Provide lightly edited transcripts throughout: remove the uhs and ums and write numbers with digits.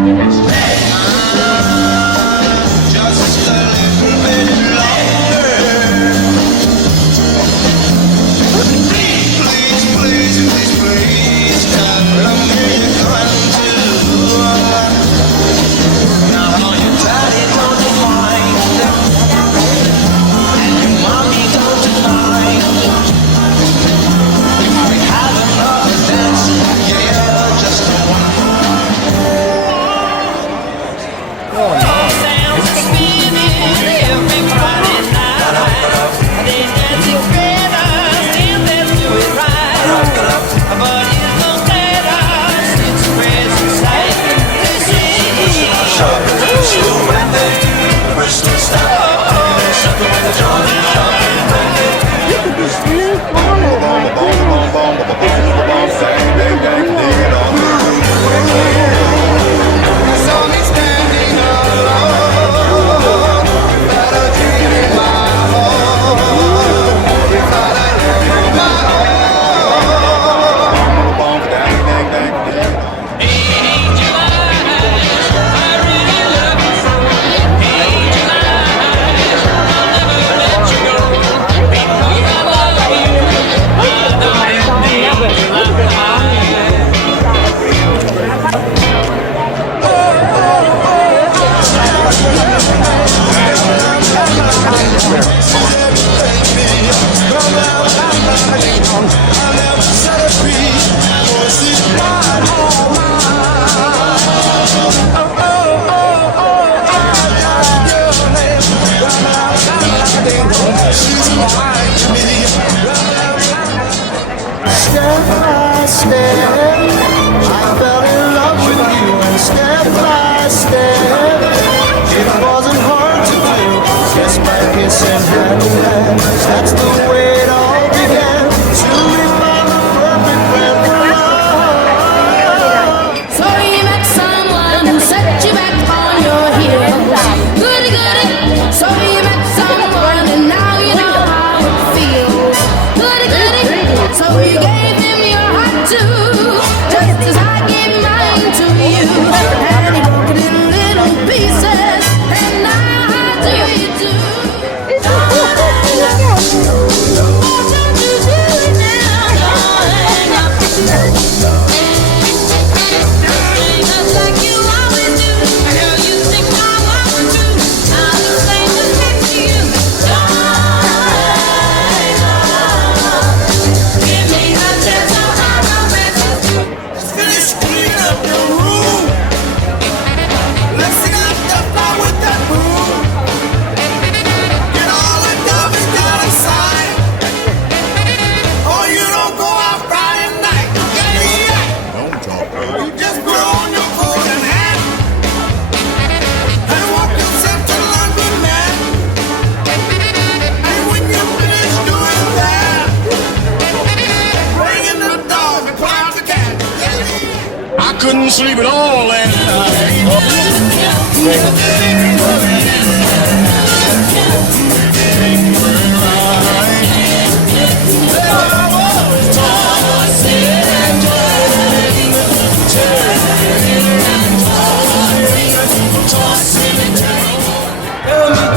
Just a little bit longer. Please, please, please, please, please, tell me you're going to. Now all your daddy don't you mind, and your mommy don't you mind. We have another dance, yeah, just a one. Step by step, I fell in love with you, and step by step, it wasn't hard to do. Kiss by kiss and hand in hand, that's the way it all began. Till we found the perfect friend for love. So you met someone who set you back on your heels. Goody goody. So you met someone and now you know how it feels. Goody goody. So you gave him your heart too, just as I gave mine to you. And he broke it in little pieces. And now how do you do? Don't you do it now, darling? Just like you always do. Girl, you think I was true. I'm the same as next to you. Darling, give me a chance to have romance. Finish cleaning up your room. Let's sing out the floor with that broom. Get all the garbage down inside. Oh, you don't go out Friday night. Yeah. You just put on your coat and hat and walk yourself to the laundry mat. And when you finish doing that, bring in the dog and put out the cat. I couldn't sleep at all last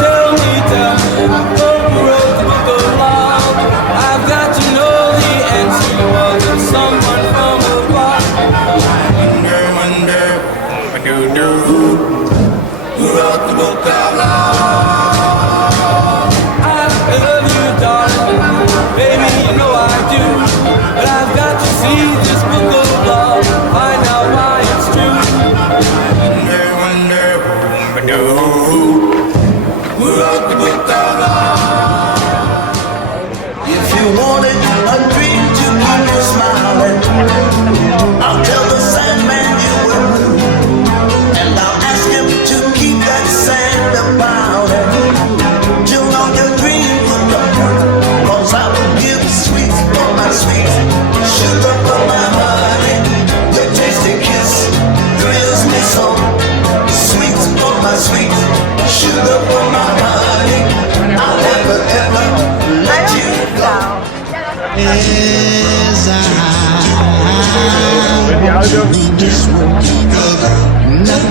Tell me, I hope you wrote the book of love. I've got to know the answer. Was it someone from above? Who wrote the book of love? I love you, darling. Baby, you know I do. But I've got to see this book of love. Find out why it's true. Who wrote the book of love? If you wanted a dream to keep you smiling, I'll tell the Sandman you were blue, and I'll ask him to keep that sand about him.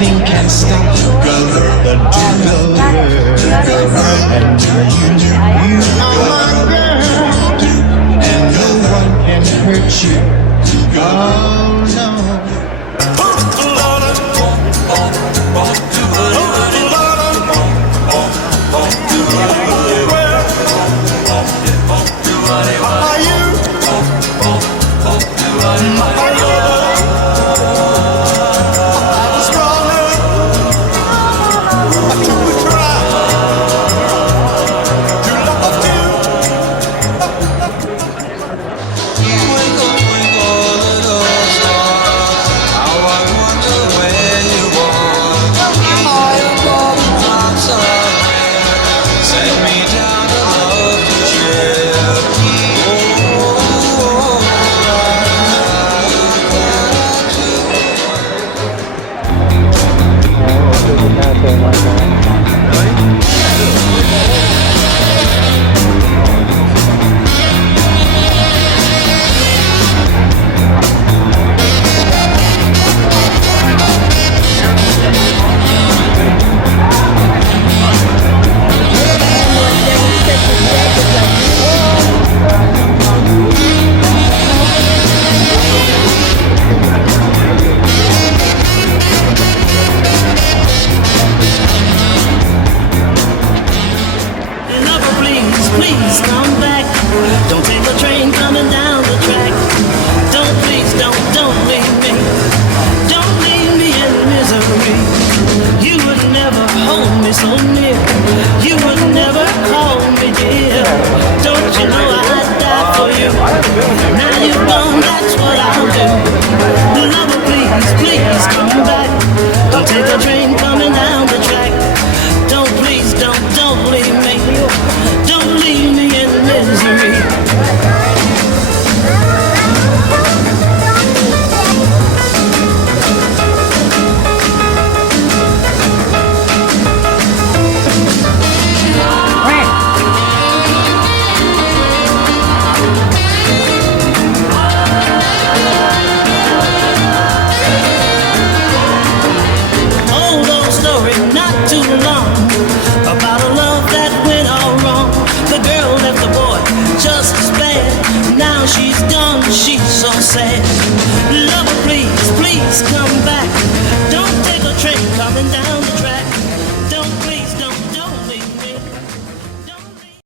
nothing can stop the and you are my girl, and no one can hurt you. Oh no. Please come back. Don't take a train coming down the track. Don't, please, don't leave me. Don't leave me in misery. You would never hold me so near. You would never call me dear. Don't you know I'd die for you? Now you're gone, that's what I'll do. Lover, please come back. Don't take a train coming down the track. Don't, please, don't leave me. Don't leave me in misery. Old story, not too long, about a love that went all wrong. The girl left the boy just as bad. Now she's gone, she's so sad. Lover, please come back. Don't take a train coming down the track.